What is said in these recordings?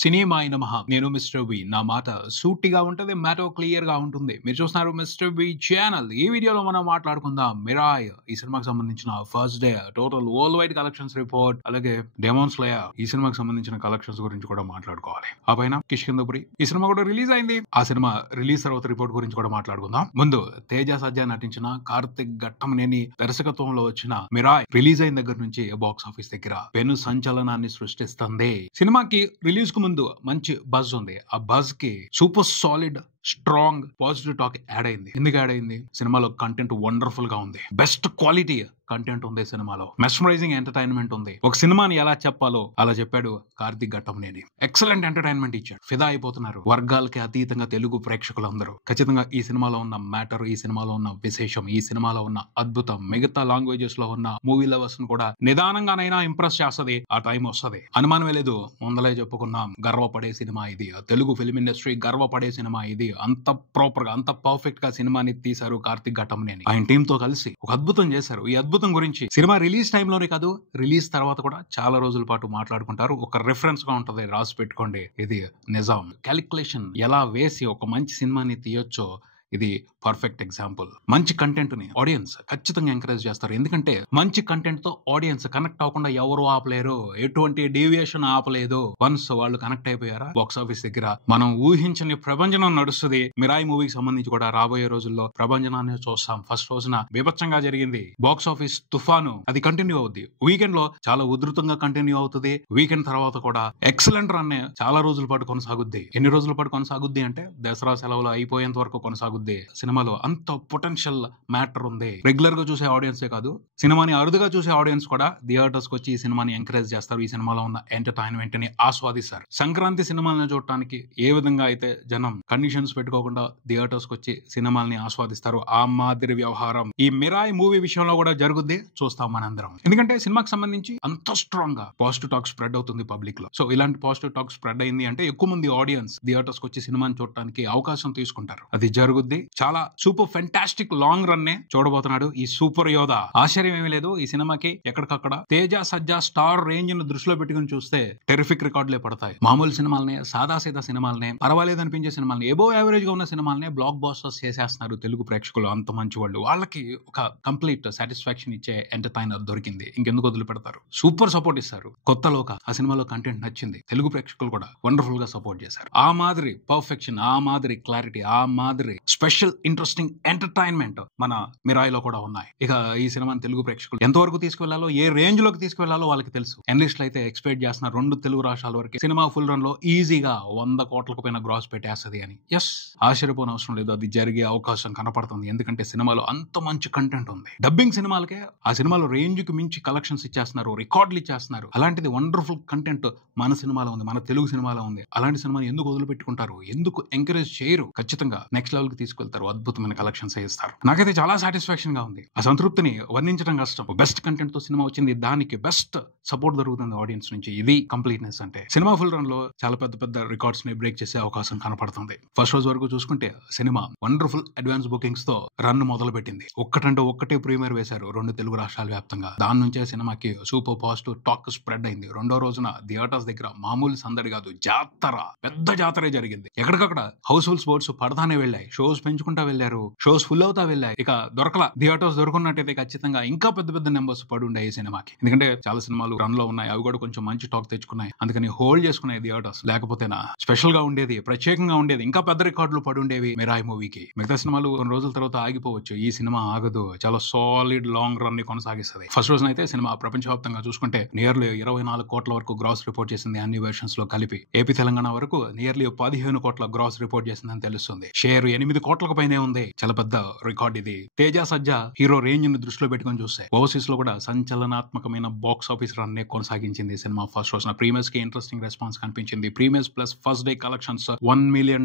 సినిమాయ నమః. నేను మిస్టర్ వి. నా మాట సూటిగా ఉంటది, మ్యాటర్ క్లియర్ గా ఉంటుంది. మీరు చూస్తున్నారు మిస్టర్ వి ఛానల్. ఈ వీడియోలో మనం మాట్లాడుకుందాం మిరాయ్ ఈ సినిమాకి సంబంధించిన first day total world wide collections report, అలాగే డెమోన్ స్లేయర్ ఈ సినిమాకి సంబంధించిన కలెక్షన్స్ గురించి కూడా మాట్లాడుకోవాలి. ఆ పైన కిష్కిందపురి ఈ సినిమా కూడా రిలీజ్ అయింది. ఆ సినిమా రిలీజ్ తర్వాత రిపోర్ట్ గురించి కూడా మాట్లాడుకుందాం. ముందు తేజ సజ్జా నటించిన, కార్తిక్ ఘట్టమనేని దర్శకత్వంలో వచ్చిన మిరాయ్ రిలీజ్ అయిన దగ్గర నుంచి బాక్స్ ఆఫీస్ దగ్గర పెను సంచలనాన్ని సృష్టిస్తుంది. సినిమాకి రిలీజ్ కు ముందు మంచి బజ్ ఉంది. ఆ బజ్ కి super solid strong positive talk add అయింది. ఎందుకు యాడ్ అయింది? సినిమాలో కంటెంట్ వండర్ఫుల్ గా ఉంది. బెస్ట్ క్వాలిటీ కంటెంట్ ఉంది సినిమాలో. మెస్మరైజింగ్ ఎంటర్టైన్మెంట్ ఉంది. ఒక సినిమాని ఎలా చెప్పాలో అలా చెప్పాడు కార్తిక్ ఘట్టమనేని. ఎక్సలెంట్ ఎంటర్టైన్మెంట్ ఇచ్చాడు. ఫిదా అయిపోతున్నారు వర్గాలకి అతీతంగా తెలుగు ప్రేక్షకులందరూ. ఖచ్చితంగా ఈ సినిమాలో ఉన్న మ్యాటర్, ఈ సినిమాలో ఉన్న విశేషం, ఈ సినిమాలో ఉన్న అద్భుతం మిగతా లాంగ్వేజెస్ లో ఉన్న మూవీ లవర్స్ ను కూడా నిదానంగానైనా ఇంప్రెస్ చేస్తది. ఆ టైం వస్తది, అనుమానమే లేదు. ముందలే చెప్పుకున్నాం, గర్వపడే సినిమా ఇది. తెలుగు ఫిల్మ్ ఇండస్ట్రీ గర్వపడే సినిమా ఇది. అంత ప్రాపర్ గా, అంత పర్ఫెక్ట్ గా సినిమాని తీశారు కార్తిక్ ఘట్టమనేని. ఆయన టీమ్ తో కలిసి ఒక అద్భుతం చేశారు. ఈ అద్భుతం గురించి సినిమా రిలీజ్ టైంలోనే కాదు, రిలీజ్ తర్వాత కూడా చాలా రోజుల పాటు మాట్లాడుకుంటారు. ఒక రిఫరెన్స్ గా ఉంటది, రాసి పెట్టుకోండి. ఇది నిజం. క్యాలిక్యులేషన్ ఎలా వేసి ఒక మంచి సినిమాని తీయొచ్చో ఇది పర్ఫెక్ట్ ఎగ్జాంపుల్. మంచి కంటెంట్ ని ఆడియన్స్ ఖచ్చితంగా ఎంకరేజ్ చేస్తారు. ఎందుకంటే మంచి కంటెంట్ తో ఆడియన్స్ కనెక్ట్ అవ్వకుండా ఎవరు ఆపలేరు. ఎటువంటి డీవియేషన్ ఆపలేదు. వన్స్ వాళ్ళు కనెక్ట్ అయిపోయారా, బాక్స్ ఆఫీస్ దగ్గర మనం ఊహించని ప్రభంజనం నడుస్తుంది. మిరాయి మూవీకి సంబంధించి కూడా రాబోయే రోజుల్లో ప్రభంజనాన్ని చూస్తాం. ఫస్ట్ రోజున బీభత్సంగా జరిగింది బాక్స్ ఆఫీస్ తుఫాను. అది కంటిన్యూ అవుద్ది. వీకెండ్ లో చాలా ఉధృతంగా కంటిన్యూ అవుతుంది. వీకెండ్ తర్వాత కూడా ఎక్సలెంట్ రన్ చాలా రోజుల పాటు కొనసాగుద్ది. ఎన్ని రోజుల పాటు కొనసాగుద్ది అంటే దసరా సెలవులు అయిపోయేంత వరకు కొనసాగుద్ది. సినిమాలో అంత పొటెన్షియల్ మ్యాటర్ ఉంది. రెగ్యులర్ గా చూసే ఆడియన్సే కాదు, సినిమాని అరుదుగా చూసే ఆడియన్స్ కూడా థియేటర్స్ కి వచ్చి ఈ సినిమాని ఎంకరేజ్ చేస్తారు. ఈ సినిమాలో ఉన్న ఎంటర్టైన్మెంట్ ని ఆస్వాదిస్తారు. సంక్రాంతి సినిమాలను చూడటానికి ఏ విధంగా అయితే జనం కండిషన్స్ పెట్టుకోకుండా థియేటర్స్ కి వచ్చి సినిమాల్ని ఆస్వాదిస్తారు, ఆ మాదిరి వ్యవహారం ఈ మిరాయ్ మూవీ విషయంలో కూడా జరుగుద్ది. చూస్తాం మనందరం. ఎందుకంటే సినిమాకి సంబంధించి అంత స్ట్రాంగ్ గా పాజిటివ్ టాక్ స్ప్రెడ్ అవుతుంది పబ్లిక్ లో. సో ఇలాంటి పాజిటివ్ టాక్ స్ప్రెడ్ అయింది అంటే ఎక్కువ మంది ఆడియన్స్ థియేటర్స్ కి వచ్చి సినిమాని చూడటానికి అవకాశం తీసుకుంటారు. అది జరుగుద్ది. చాలా సూపర్ ఫెంటాస్టిక్ లాంగ్ రన్ నే చూడబోతున్నాడు ఈ సూపర్ యోధ. ఆశ్చర్యం ఏమీ లేదు. ఈ సినిమాకి ఎక్కడికక్కడ తేజ సజ్జా స్టార్ రేంజ్ ను దృష్టిలో పెట్టుకుని చూస్తే టెరిఫిక్ రికార్డులే పడతాయి. మామూలు సినిమాలనే, సాదాసీదా సినిమాలనే, పర్వాలేదు అనిపించే సినిమాలని, ఎబో యావరేజ్ గా ఉన్న సినిమాలనే బ్లాక్ బాస్టర్స్ చేసేస్తున్నారు తెలుగు ప్రేక్షకులు. అంత మంచి వాళ్ళు. వాళ్ళకి ఒక కంప్లీట్ సాటిస్ఫాక్షన్ ఇచ్చే ఎంటర్టైనర్ దొరికింది. ఇంకెందుకు వదిలిపెడతారు? సూపర్ సపోర్ట్ ఇస్తారు. కొత్త లోక ఆ సినిమాలో కంటెంట్ నచ్చింది. తెలుగు ప్రేక్షకులు కూడా వండర్ఫుల్ గా సపోర్ట్ చేశారు. ఆ మాదిరి పర్ఫెక్షన్, ఆ మాదిరి క్లారిటీ, ఆ మాదిరి స్పెషల్ ఇంట్రెస్టింగ్ ఎంటర్టైన్మెంట్ మన మిరాయిలో కూడా ఉన్నాయి. ఇక ఈ సినిమాని తెలుగు ప్రేక్షకులు ఎంతవరకు తీసుకువెళ్లాలో, ఏ రేంజ్ లోకి తీసుకువెళ్లాలో వాళ్ళకి తెలుసు. ఎనలిస్టులు అయితే ఎక్స్పెక్ట్ చేస్తున్నారు 2 తెలుగు రాష్ట్రాల వరకు సినిమా ఫుల్ రన్ లో ఈజీగా 100 కోట్లకు పైన గ్రాస్ పెట్టేస్తుంది అని. ఎస్, ఆశ్చర్యపోని అవసరం లేదు. అది జరిగే అవకాశం కనపడుతుంది. ఎందుకంటే సినిమాలో అంత మంచి కంటెంట్ ఉంది. డబ్బింగ్ సినిమాలకే ఆ సినిమాలో రేంజ్ కి మించి కలెక్షన్స్ ఇచ్చేస్తున్నారు, రికార్డులు ఇచ్చేస్తున్నారు. అలాంటిది వండర్ఫుల్ కంటెంట్ మన సినిమాలో ఉంది, మన తెలుగు సినిమాలో ఉంది. అలాంటి సినిమాని ఎందుకు వదిలిపెట్టుకుంటారు? ఎందుకు ఎంకరేజ్ చేయరు? ఖచ్చితంగా నెక్స్ట్ లెవెల్ కి తీసుకెళ్తారు. అద్భుతమైన కలెక్షన్స్ ఇస్తారు. నాకైతే చాలా సాటిస్ఫాక్షన్ గా ఉంది. ఆ సంతృప్తిని వర్ణించడం కష్టం. బెస్ట్ కంటెంట్ తో సినిమా వచ్చింది, దానికి బెస్ట్ సపోర్ట్ దొరుకుతుంది ఆడియన్స్ నుంచి. ఇది కంప్లీట్నెస్ అంటే. సినిమా ఫుల్ రన్ లో చాలా పెద్ద పెద్ద రికార్డ్స్ ని బ్రేక్ చేసే అవకాశం కనపడుతుంది. ఫస్ట్ రోజు వరకు చూసుకుంటే సినిమా వండర్ఫుల్ అడ్వాన్స్ బుకింగ్స్ తో రన్ మొదలు పెట్టింది. ఒక్కటే ప్రీమియర్ వేశారు 2 తెలుగు రాష్ట్రాల వ్యాప్తంగా. దాని నుంచే సినిమాకి సూపర్ పాజిటివ్ టాక్ స్ప్రెడ్ అయింది. రెండో రోజున థియేటర్స్ దగ్గర మామూలు సందడి కాదు, జాతర, పెద్ద జాతరే జరిగింది. ఎక్కడికక్కడ హౌస్ఫుల్ స్పోర్ట్స్ పడతానే వెళ్ళాయి. షోస్ పెంచుకుంటా వెళ్ళారు, షోస్ ఫుల్ అవుతా వెళ్ళాయి. ఇక దొరకల. థియేటర్స్ దొరుకున్నట్టయితే ఖచ్చితంగా ఇంకా పెద్ద పెద్ద నెంబర్స్ పడి ఉండే ఈ సినిమాకి. ఎందుకంటే చాలా సినిమాలు రన్ లో ఉన్నాయి, అవి కూడా కొంచెం మంచి టాక్ తెచ్చుకున్నాయి. అందుకని హోల్డ్ చేసుకున్నాయి థియేటర్స్. లేకపోతేనా స్పెషల్ గా ఉండేది, ప్రత్యేకంగా ఉండేది, ఇంకా పెద్ద రికార్డులు పడి ఉండేవి మిరాయి మూవీకి. మిగతా సినిమాలు కొన్ని రోజుల తర్వాత ఆగిపోవచ్చు. ఈ సినిమా ఆగదు. చాలా సాలిడ్ లాంగ్ రన్ ని కొనసాగిస్తుంది. ఫస్ట్ రోజున అయితే సినిమా ప్రపంచవ్యాప్తంగా చూసుకుంటే నియర్లీ 24 కోట్ల వరకు గ్రాస్ రిపోర్ట్ చేసింది అన్ని వెర్షన్స్ లో కలిపి. ఏపీ తెలంగాణ వరకు నియర్లీ 15 కోట్ల గ్రాస్ రిపోర్ట్ చేసిందని తెలుస్తుంది. షేర్ 8 కోట్లకు పైనే ఉంది. చాలా పెద్ద రికార్డ్ ఇది. తేజ సజ్జా హీరో రేంజ్ ని దృష్టిలో పెట్టుకుని చూస్తే ఓవర్సీస్ లో కూడా సంచలనాత్మకమైన బాక్స్ ఆఫీస్ రన్ నే కొనసాగించింది సినిమా. ఫస్ట్ రోజున ప్రీమియర్స్ కి ఇంట్రెస్టింగ్ రెస్పాన్స్ కనిపించింది. Premieres plus first day collections $1 million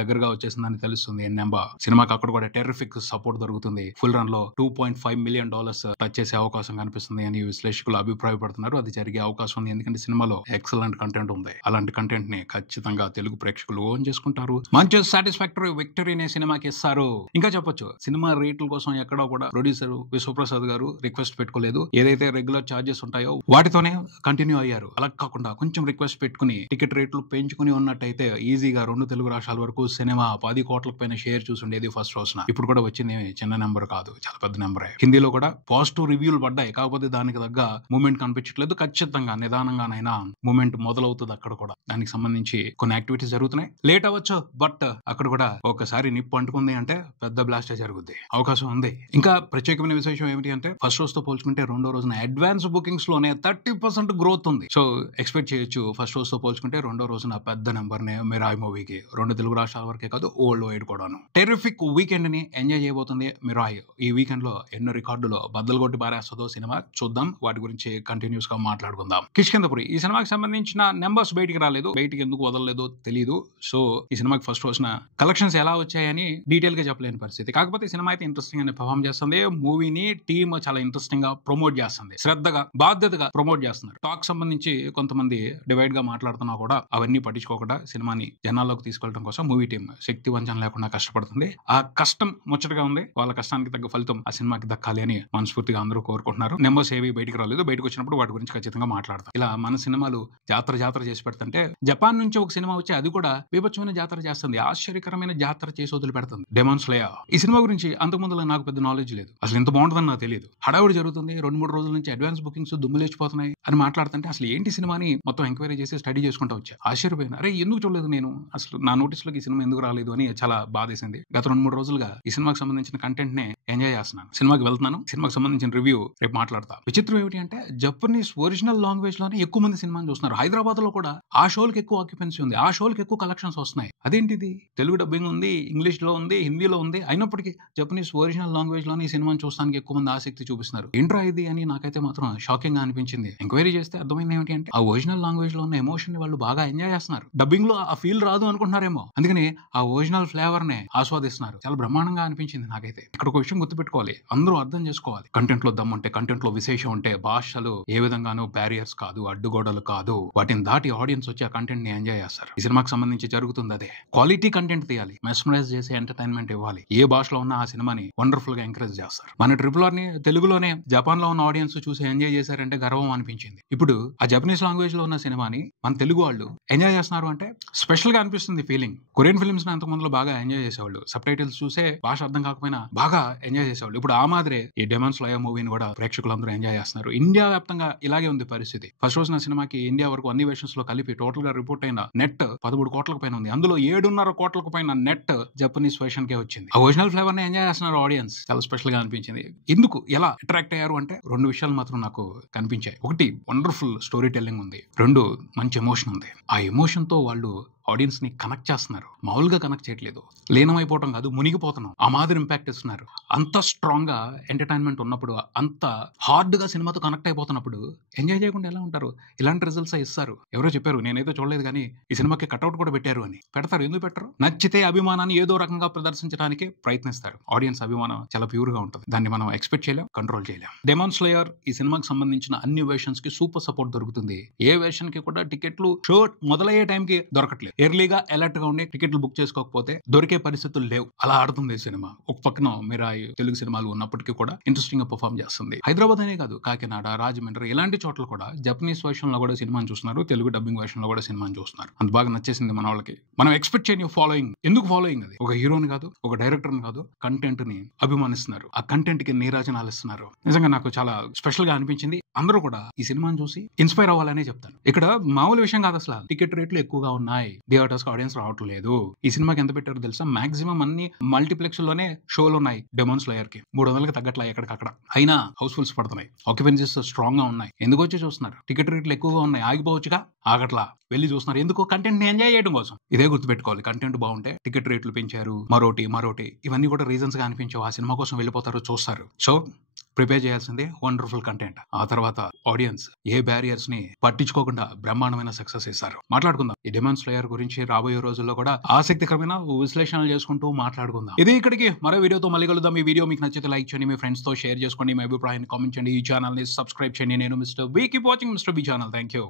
దగ్గరగా వచ్చేసిందని తెలుస్తుంది. నెంబర్ సినిమాకి అక్కడ కూడా టెర్రిఫిక్ సపోర్ట్ దొరుకుతుంది. ఫుల్ రన్ లో $2.5 million టచ్ చేసే అవకాశం కనిపిస్తుంది అని విశ్లేషకులు అభిప్రాయపడుతున్నారు. అది జరిగే అవకాశం ఉంది. ఎందుకంటే సినిమాలో ఎక్సలెంట్ కంటెంట్ ఉంది. అలాంటి కంటెంట్ ని ఖచ్చితంగా తెలుగు ప్రేక్షకులు ఓన్ చేసుకుంటారు. మంచి సాటిస్ఫాక్టరీ విక్టరీ అనే సినిమాకి ఇస్తారు. ఇంకా చెప్పొచ్చు, సినిమా రేట్ల కోసం ఎక్కడో కూడా ప్రొడ్యూసర్ విశ్వప్రసాద్ గారు రిక్వెస్ట్ పెట్టుకోలేదు. ఏదైతే రెగ్యులర్ ఛార్జెస్ ఉంటాయో వాటితోనే కంటిన్యూ అయ్యారు. అలా కాకుండా కొంచెం రిక్వెస్ట్ పెట్టుకుని టికెట్ రేట్లు పెంచుకుని ఉన్నట్టయితే ఈజీగా 2 తెలుగు రాష్ట్రాల వరకు సినిమా 10 కోట్లకు పైన షేర్ చూసుండేది ఫస్ట్ రోజున. ఇప్పుడు కూడా వచ్చింది చిన్న నెంబర్ కాదు, చాలా పెద్ద నెంబరే. హిందీలో కూడా పాజిటివ్ రివ్యూలు పడ్డాయి, కాకపోతే దానికి తగ్గ మూమెంట్ కనిపించట్లేదు. ఖచ్చితంగా నిదానంగానైనా మూమెంట్ మొదలవుతుంది. అక్కడ కూడా దానికి సంబంధించి కొన్ని యాక్టివిటీస్ జరుగుతున్నాయి. లేట్ అవ్వచ్చు, బట్ అక్కడ కూడా ఒకసారి నిప్పు అంటుకుంది అంటే పెద్ద బ్లాస్ట్ జరుగుద్ది, అవకాశం ఉంది. ఇంకా ప్రత్యేకమైన విశేషం ఏమిటి అంటే ఫస్ట్ రోజు తో పోల్చుకుంటే రెండో రోజున అడ్వాన్స్ బుకింగ్స్ లోనే 30% గ్రోత్ ఉంది. సో ఎక్స్పెక్ట్ చేయొచ్చు ఫస్ట్ రోజు తో పోల్చుకుంటే రెండో రోజున పెద్ద నెంబర్ నే మిరాయ్ మూవీకి 2 తెలుగు రాష్ట్రాల వరకే కాదు వరల్డ్ వైడ్ కూడాను టెరిఫిక్ వీకెండ్ ని ఎంజాయ్ చేయబోతుంది మిరాయ్. ఈ వీకెండ్ లో ఎన్నో రికార్డులు బద్దలు కొట్టి పారేస్తుందో సినిమా, చూద్దాం. వాటి గురించి కంటిన్యూస్ గా మాట్లాడుకుందాం. కిష్కింధపురి ఈ సినిమాకి సంబంధించిన నెంబర్స్ బయటికి రాలేదు, బయటికి ఎందుకు వదలలేదో తెలియదు. సో ఈ సినిమాకి ఫస్ట్ రోజున కలెక్షన్స్ ఎలా వచ్చాయని డీటెయిల్ గా చెప్పలేని పరిస్థితి. కాకపోతే ఈ సినిమా అయితే ఇంట్రెస్టింగ్ గానే పర్ఫామ్ చేస్తుంది. మూవీని టీమ్ చాలా ఇంట్రెస్టింగ్ గా ప్రమోట్ చేస్తుంది, శ్రద్ధగా బాధ్యతగా ప్రమోట్ చేస్తున్నారు. టాక్ సంబంధించి కొంతమంది డివైడ్ గా మాట్లాడుతున్నా కూడా అవన్నీ పట్టించుకోకుండా సినిమాని జనాల్లోకి తీసుకెళ్లడం కోసం మూవీ టీం శక్తి వంచన లేకుండా కష్టపడుతుంది. ఆ కష్టం ముచ్చటగా ఉంది. వాళ్ళ కష్టానికి తగ్గ ఫలితం ఆ సినిమాకి దక్కాలి అని మనస్ఫూర్తిగా అందరూ కోరుకుంటున్నారు. నెంబర్స్ ఏవి బయటికి రాలేదు, బయటకు వచ్చినప్పుడు వాటి గురించి ఖచ్చితంగా మాట్లాడతాం. ఇలా మన సినిమాలు జాతర చేసి పెడుతుంటే జపాన్ నుంచి ఒక సినిమా వచ్చి అది కూడా బీభత్సమైన జాతర చేస్తుంది, ఆశ్చర్యకరమైన జాతర చేసి వదిలి పెడుతుంది, డెమాన్ స్లేయర్. ఈ సినిమా గురించి అంతకుముందు నాకు పెద్ద నాలెడ్జ్ లేదు, అసలు ఎంత బాగుంటుందని నాకు తెలియదు. హడావుడి జరుగుతుంది, 2-3 రోజుల నుంచి అడ్వాన్స్ బుకింగ్స్ దుమ్ములేచిపోతున్నాయి అని మాట్లాడుతుంటే అసలు ఏంటి సినిమాని మొత్తం ఎంక్వైరీ చేసి స్టడీ చేసుకుంటూ వచ్చా. ఆశ్చర్యపోయినా, అరే ఎందుకు చూడలేదు నేను, అసలు నా నోటీస్ లోకి ఈ సినిమా ఎందుకు రాలేదు అని చాలా బాధేసింది. గత 2-3 రోజులుగా ఈ సినిమాకి సంబంధించిన కంటెంట్ నే ఎంజాయ్ చేస్తున్నాను. సినిమాకి వెళ్తున్నాను, సినిమాకి సంబంధించిన రివ్యూ రేపు మాట్లాడతా. విచిత్రం ఏమిటి అంటే జపనీస్ ఒరిజినల్ లాంగ్వేజ్ లోనే ఎక్కువ మంది సినిమాని చూస్తున్నారు. హైదరాబాద్ లో కూడా ఆ షోలకు ఎక్కువ ఆక్యుపెన్సీ ఉంది, ఆ షోలకు ఎక్కువ కలెక్షన్స్ వస్తున్నాయి. అదేంటిది, తెలుగు డబ్బింగ్ ఉంది, ఇంగ్లీష్ లో ఉంది, హిందీలో ఉంది, అయినప్పటికీ జపనీస్ ఒరిజినల్ లాంగ్వేజ్ లోనే ఈ సినిమాని చూస్తానికి ఎక్కువ మంది ఆసక్తి చూపిస్తున్నారు. ఏంట్రా ఇది అని నాకైతే మాత్రం షాకింగ్ గా అనిపించింది. ఎంక్వైరీ చేస్తే అర్థమైంది ఏమిటి అంటే ఆ ఒరిజినల్ లాంగ్వేజ్ లో ఉన్న ఎమోషన్ ని వాళ్ళు బాగా ఎంజాయ్ చేస్తున్నారు. డబ్బింగ్ లో ఆ ఫీల్ రాదు అనుకుంటున్నారేమో, అందుకని ఆ ఒరిజినల్ ఫ్లేవర్ నే ఆస్వాదిస్తున్నారు. చాలా బ్రహ్మాండంగా అనిపించింది నాకైతే. ఇక్కడ ఒక విషయం గుర్తుపెట్టుకోవాలి, అందరూ అర్థం చేసుకోవాలి. కంటెంట్ లో దమ్ ఉంటే, కంటెంట్ లో విశేషం ఉంటే భాషలు ఏ విధంగానూ బ్యారియర్స్ కాదు, అడ్డుగోడలు కాదు. వాటిని దాటి ఆడియన్స్ వచ్చి ఆ కంటెంట్ ని ఎంజాయ్ చేస్తారు. ఈ సినిమాకి సంబంధించి జరుగుతుంది అదే. క్వాలిటీ కంటెంట్ తీయాలి, మెస్మరైజ్ చేసే ఎంటర్టైన్మెంట్ ఇవ్వాలి. ఏ భాషలో ఉన్న ఆ సినిమాని వండర్ఫుల్ గా ఎంకరేజ్ చేస్తారు. మన ట్రిపుల్ ఆర్ ని తెలుగులోనే జపాన్ లో ఉన్న ఆడియన్స్ చూసి ఎంజాయ్ చేశారంటే గర్వం అనిపించింది. ఇప్పుడు ఆ జపనీస్ లాంగ్వేజ్ లో ఉన్న సినిమాని మన తెలుగు వాళ్ళు ఎంజాయ్ చేస్తున్నారు అంటే స్పెషల్ గా అనిపిస్తుంది ఫీలింగ్. కొరియన్ ఫిల్మ్స్ ని అంతకు ముందులో బాగా ఎంజాయ్ చేసేవాళ్ళు, సబ్ టైటిల్స్ చూసే భాష అర్థం కాకపోయినా బాగా ఎంజాయ్ చేసేవాళ్ళు. ఇప్పుడు ఆ మాదిరే ఈ డెమాన్ స్లేయర్ మూవీని కూడా ప్రేక్షకులందరూ ఎంజాయ్ చేస్తున్నారు. ఇండియా వ్యాప్తంగా ఇలాగే ఉంది పరిస్థితి. ఫస్ట్ రోజున సినిమాకి ఇండియా వరకు అన్ని వెర్షన్స్ లో కలిపి టోటల్ గా రిపోర్ట్ అయిన నెట్ 13 కోట్లకు పైన ఉంది. అందులో 7.5 కోట్లకు పైన నెట్ జపనీస్ వెర్షన్ కే వచ్చింది. ఆ ఒరిజినల్ ఫ్లేవర్ ని ఎంజాయ్ చేస్తున్నారు ఆడియన్స్. చాలా స్పెషల్ గా అనిపించింది. ఎందుకు ఎలా అట్రాక్ట్ అయ్యారు అంటే 2 విషయాలు మాత్రం నాకు కనిపించాయి. ఒకటి, వండర్ఫుల్ స్టోరీ టెల్లింగ్ ఉంది. 2, మంచి ఎమోషన్ ఉంది. ఆ ఎమోషన్ తో వాళ్ళు ఆడియన్స్ ని కనెక్ట్ చేస్తున్నారు. మామూలుగా కనెక్ట్ చేయట్లేదు, లీనమైపోవటం కాదు, మునిగిపోతున్నాం. ఆ మాదిరి ఇంపాక్ట్ ఇస్తున్నారు. అంత స్ట్రాంగ్ గా ఎంటర్టైన్మెంట్ ఉన్నప్పుడు, అంత హార్డ్ గా సినిమాతో కనెక్ట్ అయిపోతున్నప్పుడు ఎంజాయ్ చేయకుండా ఎలా ఉంటారు? ఇలాంటి రిజల్ట్స్ ఇస్తారు. ఎవరో చెప్పారు, నేనైతే చూడలేదు కానీ ఈ సినిమాకి కట్అవుట్ కూడా పెట్టారు అని. పెడతారు, ఎందుకు పెట్టరు? నచ్చితే అభిమానాన్ని ఏదో రకంగా ప్రదర్శించడానికి ప్రయత్నిస్తారు. ఆడియన్స్ అభిమానం చాలా ప్యూర్ గా ఉంటుంది. దాన్ని మనం ఎక్స్పెక్ట్ చేయలేం, కంట్రోల్ చేయలేం. డెమాన్ స్లేయర్ ఈ సినిమాకి సంబంధించిన అన్ని వెర్షన్స్ కి సూపర్ సపోర్ట్ దొరుకుతుంది. ఏ వెర్షన్ కి కూడా టికెట్లు షో మొదలయ్యే టైంకి దొరకట్లేదు. ఎర్లీగా అలర్ట్ గా ఉండి టికెట్లు బుక్ చేసుకోకపోతే దొరికే పరిస్థితులు లేవు. అలా ఆడుతుంది ఈ సినిమా. ఒక పక్కన మిరాయి తెలుగు సినిమాలు ఉన్నప్పటికీ కూడా ఇంట్రెస్టింగ్ గా పర్ఫామ్ చేస్తుంది. హైదరాబాద్ అనే కాదు, కాకినాడ, రాజమండ్రి ఇలాంటి చోట్ల కూడా జపనీస్ వర్షన్ లో కూడా సినిమాని చూస్తున్నారు, తెలుగు డబ్బింగ్ వర్షన్ లో కూడా సినిమాని చూస్తున్నారు. అంత బాగా నచ్చేసింది మన వాళ్ళకి. మనం ఎక్స్పెక్ట్ చేయని ఫాలోయింగ్. ఎందుకు ఫాలోయింగ్? అది ఒక హీరోని కాదు, ఒక డైరెక్టర్ ని కాదు, కంటెంట్ ని అభిమానిస్తున్నారు. ఆ కంటెంట్ కి నీరాజనాలు ఇస్తున్నారు. నిజంగా నాకు చాలా స్పెషల్ గా అనిపించింది. అందరూ కూడా ఈ సినిమాని చూసి ఇన్స్పైర్ అవ్వాలనే చెప్తాను. ఇక్కడ మామూలు విషయం కాదు, అసలు టికెట్ రేట్లు ఎక్కువగా ఉన్నాయి, థియేటర్స్ ఆడియన్స్ రావట్లేదు. ఈ సినిమాకి ఎంత పెట్టారో తెలుసా? మాక్సిమం అన్ని మల్టీప్లెక్స్ లోనే షోలు ఉన్నాయి. డెమాన్ స్లేయర్ కి 300కి తగ్గట్లా ఎక్కడికక్కడ. అయినా హౌస్ఫుల్స్ పడుతున్నాయి, ఆక్యుపెన్సీస్ స్ట్రాంగ్ గా ఉన్నాయి. ఎందుకు వచ్చి చూస్తున్నారు? టికెట్ రేట్లు ఎక్కువగా ఉన్నాయి, ఆగిపోవచ్చుగా, ఆగట్లా వెళ్ళి చూస్తున్నారు. ఎందుకు? కంటెంట్ ని ఎంజాయ్ చేయడం కోసం. ఇదే గుర్తుపెట్టుకోవాలి. కంటెంట్ బాగుంటే టికెట్ రేట్లు పెంచారు, మరోటి ఇవన్నీ కూడా రీజన్స్ గా అనిపించవు. ఆ సినిమా కోసం వెళ్ళిపోతారు, చూస్తారు. సో ప్రిపేర్ చేయాల్సిందే వండర్ఫుల్ కంటెంట్. ఆ తర్వాత ఆడియన్స్ ఏ బ్యారియర్స్ ని పట్టించుకోకుండా బ్రహ్మాండమైన సక్సెస్ ఇస్తారు. మాట్లాడుకుందాం ఈ డెమాన్ స్లేయర్ గురించి. రాబోయే రోజుల్లో కూడా ఆసక్తికరమైన విశ్లేషణలు చేసుకుంటూ మాట్లాడుకుందాం. ఇది ఇక్కడికి. మరో వీడియోతో మళ్ళీ కలుద్దాం. ఈ వీడియో మీకు నచ్చితే లైక్ చేయండి, మీ ఫ్రెండ్స్ తో షేర్ చేసుకోండి, మీ అభిప్రాయాన్ని కామెంట్ చేయండి, ఈ ఛానల్ ని సబ్స్క్రైబ్ చేయండి. నేను mister V. Keep watching mister B channel. Thank you.